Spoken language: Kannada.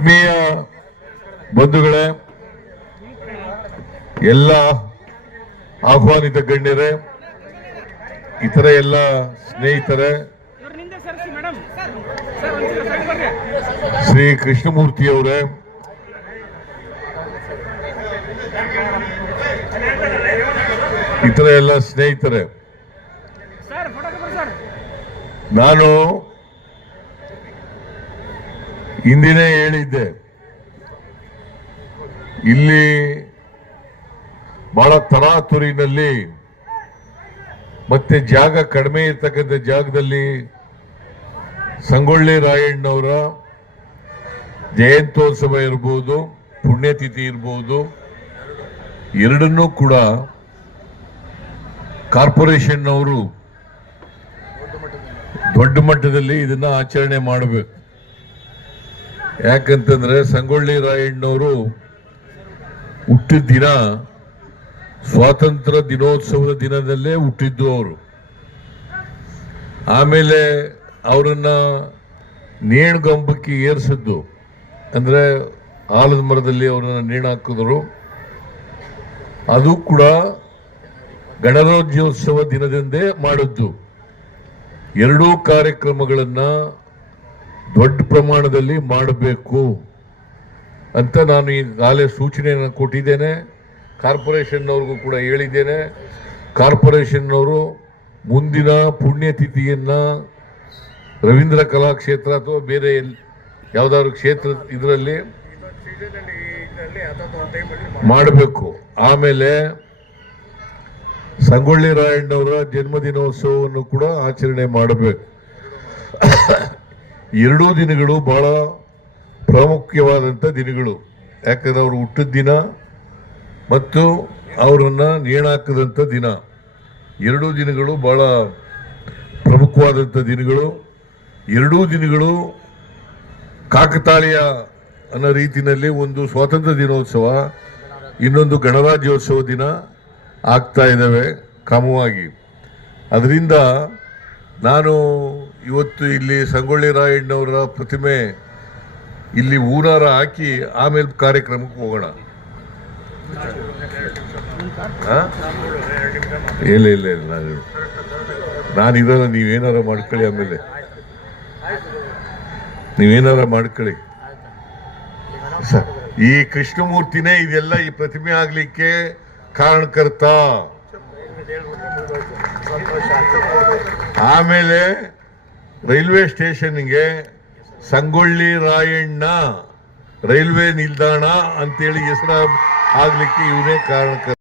ಆತ್ಮೀಯ ಬಂಧುಗಳೇ, ಎಲ್ಲ ಆಹ್ವಾನಿತ ಗಣ್ಯರೇ, ಇತರ ಎಲ್ಲ ಸ್ನೇಹಿತರೆ, ಶ್ರೀ ಕೃಷ್ಣಮೂರ್ತಿ ಅವರೇ, ಇತರ ಎಲ್ಲ ಸ್ನೇಹಿತರೆ, ನಾನು ಹಿಂದಿನೇ ಹೇಳಿದ್ದೆ, ಇಲ್ಲಿ ಬಹಳ ತರಾತುರಿನಲ್ಲಿ ಮತ್ತೆ ಜಾಗ ಕಡಿಮೆ ಇರ್ತಕ್ಕಂಥ ಜಾಗದಲ್ಲಿ ಸಂಗೊಳ್ಳಿ ರಾಯಣ್ಣವರ ಜಯಂತ್ಯೋತ್ಸವ ಇರಬಹುದು, ಪುಣ್ಯತಿಥಿ ಇರಬಹುದು, ಎರಡನ್ನೂ ಕೂಡ ಕಾರ್ಪೊರೇಷನ್ ಅವರು ದೊಡ್ಡ ಮಟ್ಟದಲ್ಲಿ ಇದನ್ನ ಆಚರಣೆ ಮಾಡಬೇಕು. ಯಾಕಂತಂದ್ರೆ ಸಂಗೊಳ್ಳಿ ರಾಯಣ್ಣವರು ಹುಟ್ಟಿದ ದಿನ ಸ್ವಾತಂತ್ರ್ಯ ದಿನೋತ್ಸವದ ದಿನದಲ್ಲೇ ಹುಟ್ಟಿದ್ದು ಅವರು. ಆಮೇಲೆ ಅವರನ್ನ ನೇಣುಗಂಬಕ್ಕೆ ಏರಿಸಿದ್ದು ಅಂದ್ರೆ ಆಲದ ಮರದಲ್ಲಿ ಅವರನ್ನ ನೇಣು ಹಾಕಿದ್ರು. ಅದು ಕೂಡ ಗಣರಾಜ್ಯೋತ್ಸವ ದಿನದಂದೇ ಮಾಡಿದ್ದು. ಎರಡೂ ಕಾರ್ಯಕ್ರಮಗಳನ್ನ ದೊಡ್ಡ ಪ್ರಮಾಣದಲ್ಲಿ ಮಾಡಬೇಕು ಅಂತ ನಾನು ಈಗಾಗಲೇ ಸೂಚನೆಯನ್ನು ಕೊಟ್ಟಿದ್ದೇನೆ. ಕಾರ್ಪೊರೇಷನ್ನವ್ರಿಗೂ ಕೂಡ ಹೇಳಿದ್ದೇನೆ. ಕಾರ್ಪೊರೇಷನ್ನವರು ಮುಂದಿನ ಪುಣ್ಯತಿಥಿಯನ್ನ ರವೀಂದ್ರ ಕಲಾಕ್ಷೇತ್ರ ಅಥವಾ ಬೇರೆ ಯಾವ್ದಾದ್ರು ಕ್ಷೇತ್ರ ಇದರಲ್ಲಿ ಮಾಡಬೇಕು. ಆಮೇಲೆ ಸಂಗೊಳ್ಳಿ ರಾಯಣ್ಣವರ ಜನ್ಮದಿನೋತ್ಸವವನ್ನು ಕೂಡ ಆಚರಣೆ ಮಾಡಬೇಕು. ಎರಡೂ ದಿನಗಳು ಬಹಳ ಪ್ರಾಮುಖ್ಯವಾದಂಥ ದಿನಗಳು. ಯಾಕಂದ್ರೆ ಅವರು ಹುಟ್ಟಿದ ದಿನ ಮತ್ತು ಅವರನ್ನ ನೇಣಾಕದಂಥ ದಿನ, ಎರಡೂ ದಿನಗಳು ಬಹಳ ಪ್ರಮುಖವಾದಂಥ ದಿನಗಳು. ಎರಡೂ ದಿನಗಳು ಕಾಕತಾಳೀಯ ಅನ್ನೋ ರೀತಿಯಲ್ಲಿ ಒಂದು ಸ್ವಾತಂತ್ರ್ಯ ದಿನೋತ್ಸವ, ಇನ್ನೊಂದು ಗಣರಾಜ್ಯೋತ್ಸವ ದಿನ ಆಗ್ತಾ ಇದ್ದಾವೆ ಕ್ರಮವಾಗಿ. ಅದರಿಂದ ನಾನು ಇವತ್ತು ಇಲ್ಲಿ ಸಂಗೊಳ್ಳಿ ರಾಯಣ್ಣವರ ಪ್ರತಿಮೆ ಇಲ್ಲಿ ಹೂನಾರ ಹಾಕಿ ಆಮೇಲೆ ಕಾರ್ಯಕ್ರಮಕ್ಕೆ ಹೋಗೋಣ. ಇಲ್ಲ ಇಲ್ಲ ಇಲ್ಲ, ನಾನಿರಲ್ಲ, ನೀವೇನಾರ ಮಾಡ್ಕೊಳ್ಳಿ. ಆಮೇಲೆ ನೀವೇನಾರ ಮಾಡ್ಕೊಳ್ಳಿ. ಈ ಕೃಷ್ಣಮೂರ್ತಿನೇ ಇದೆಲ್ಲ ಈ ಪ್ರತಿಮೆ ಆಗ್ಲಿಕ್ಕೆ ಕಾರಣಕರ್ತ. ಆಮೇಲೆ ರೈಲ್ವೆ ಸ್ಟೇಷನ್ಗೆ ಸಂಗೊಳ್ಳಿ ರಾಯಣ್ಣ ರೈಲ್ವೆ ನಿಲ್ದಾಣ ಅಂತೇಳಿ ಹೆಸರು ಆಗ್ಲಿಕ್ಕೆ ಇವನೇ ಕಾರಣಕರ್ತ.